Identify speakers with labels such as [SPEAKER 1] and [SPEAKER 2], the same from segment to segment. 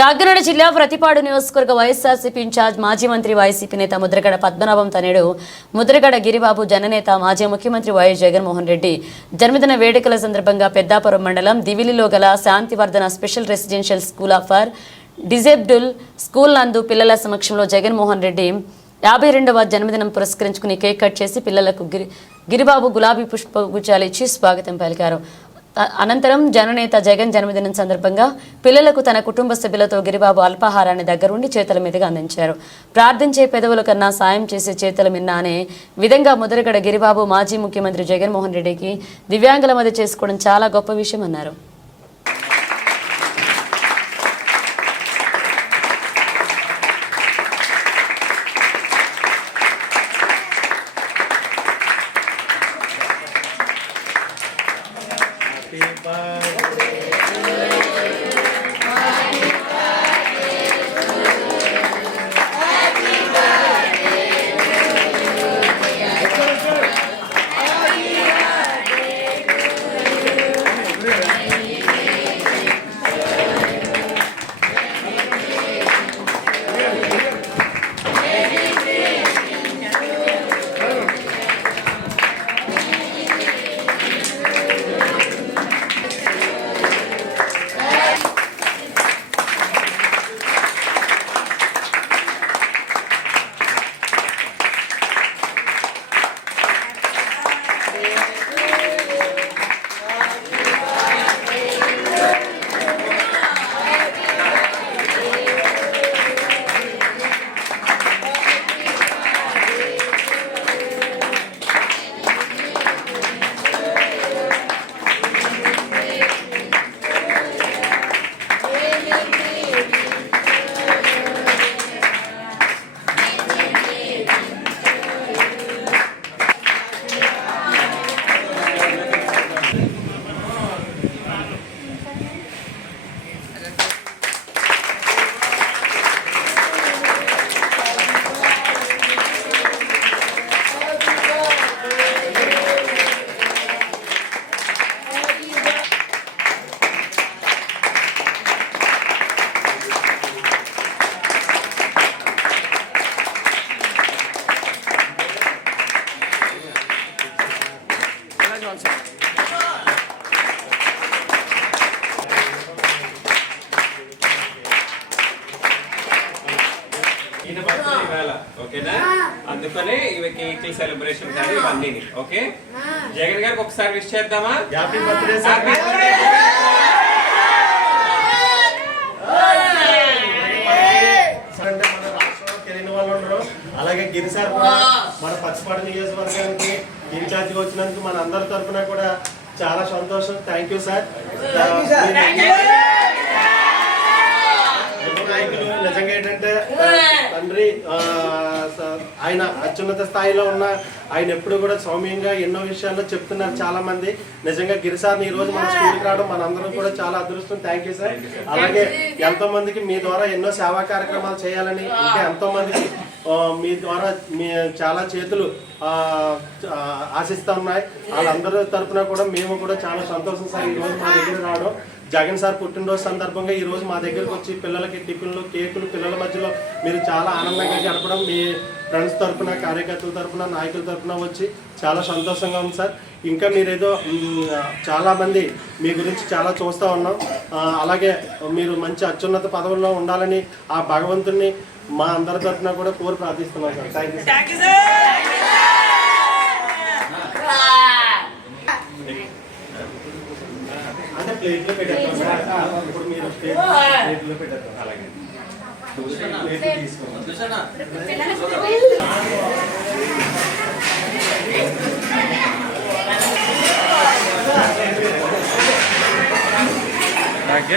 [SPEAKER 1] కాకినాడ జిల్లా ప్రతిపాడు నియోజకవర్గ వైఎస్ఆర్సీపీ ఇన్ఛార్జ్ మాజీ మంత్రి వైసీపీ నేత ముద్రగడ పద్మనాభం తనేడు ముద్రగడ గిరిబాబు జననేత మాజీ ముఖ్యమంత్రి వైఎస్ జగన్మోహన్ రెడ్డి. జన్మదిన వేడుకల సందర్భంగా పెద్దాపురం మండలం దివిలిలో గల Shantivardhana special residential school for disable school నందు పిల్లల సమక్షంలో జగన్మోహన్ రెడ్డి యాభై రెండవ జన్మదినం పురస్కరించుకుని కేక్ కట్ చేసి పిల్లలకు గిరి గిరిబాబు గులాబీ పుష్పగుచ్చాలు ఇచ్చి స్వాగతం పలికారు. అనంతరం జననేత జగన్ జన్మదినం సందర్భంగా పిల్లలకు తన కుటుంబ సభ్యులతో గిరిబాబు అల్పాహారాన్ని దగ్గరుండి చేతుల మీదుగా అందించారు. ప్రార్థించే పెదవుల కన్నా సాయం చేసే చేతుల మిన్న అనే విధంగా ముదరగడ గిరిబాబు మాజీ ముఖ్యమంత్రి జగన్మోహన్ రెడ్డికి దివ్యాంగుల మధ్య చేసుకోవడం చాలా గొప్ప విషయం అన్నారు. Happy birthday.
[SPEAKER 2] ఈయన బర్త్డే ఇవాళ ఓకేనా? అందుకనే ఇవి కేక్ సెలబ్రేషన్ కానీ ఇవన్నీ ఓకే? జగన్ గారికి ఒకసారి విష్ చేద్దామా?
[SPEAKER 3] హ్యాపీ బర్త్డే అలాగే గిరి సార్ కూడా మన పచ్చిపాడు నియోజకవర్గానికి ఇన్ఛార్జ్ వచ్చినందుకు మన అందరి తరఫున కూడా చాలా సంతోషం. థ్యాంక్ యూ సార్ నాయకులు నిజంగా ఏంటంటే తండ్రి ఆయన అత్యున్నత స్థాయిలో ఉన్న ఆయన ఎప్పుడు కూడా సౌమ్యంగా ఎన్నో విషయాల్లో చెప్తున్నారు చాలా మంది నిజంగా గిరిసార్ని ఈ రోజు మన స్కూల్కి రావడం మనందరం కూడా చాలా అదృష్టం. థ్యాంక్ యూ సార్ అలాగే ఎంతో మందికి మీ ద్వారా ఎన్నో సేవా కార్యక్రమాలు చేయాలని ఇంకా ఎంతో మందికి మీ ద్వారా మీ చాలా చేతులు ఆశిస్తా ఉన్నాయి. వాళ్ళందరి తరపున కూడా మేము కూడా చాలా సంతోషం సార్. ఈ రోజు మా దగ్గర రావడం. జగన్ సార్ పుట్టినరోజు సందర్భంగా ఈ రోజు మా దగ్గరకు వచ్చి పిల్లలకి టిఫిన్లు కేకులు పిల్లల మధ్యలో మీరు చాలా ఆనందంగా గడపడం మీ ఫ్రెండ్స్ తరపున కార్యకర్తల తరపున నాయకుల తరపున వచ్చి చాలా సంతోషంగా ఉంది సార్. ఇంకా మీరేదో చాలామంది మీ గురించి చాలా చూస్తూ ఉన్నాం. అలాగే మీరు మంచి అత్యున్నత పదవుల్లో ఉండాలని ఆ భగవంతుడిని మా అందరి తరపున కూడా కోరి ప్రార్థిస్తున్నాం సార్. థ్యాంక్ యూ ప్లేట్లో పెట్టేస్తాం. సార్ ఇప్పుడు మీరు ప్లేట్లో అలాగే. ప్లేట్లు తీసుకోండి.
[SPEAKER 4] అలాగే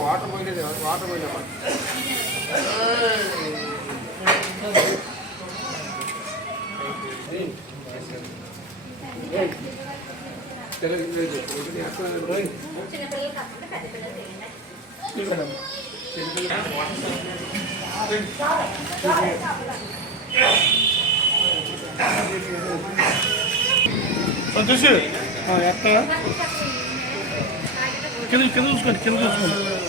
[SPEAKER 5] వాటర్ పోయినది వాటర్ పోయినా
[SPEAKER 2] సంతోష్. ఎక్క కింద కింద చూసుకోండి కింద చూసుకోండి.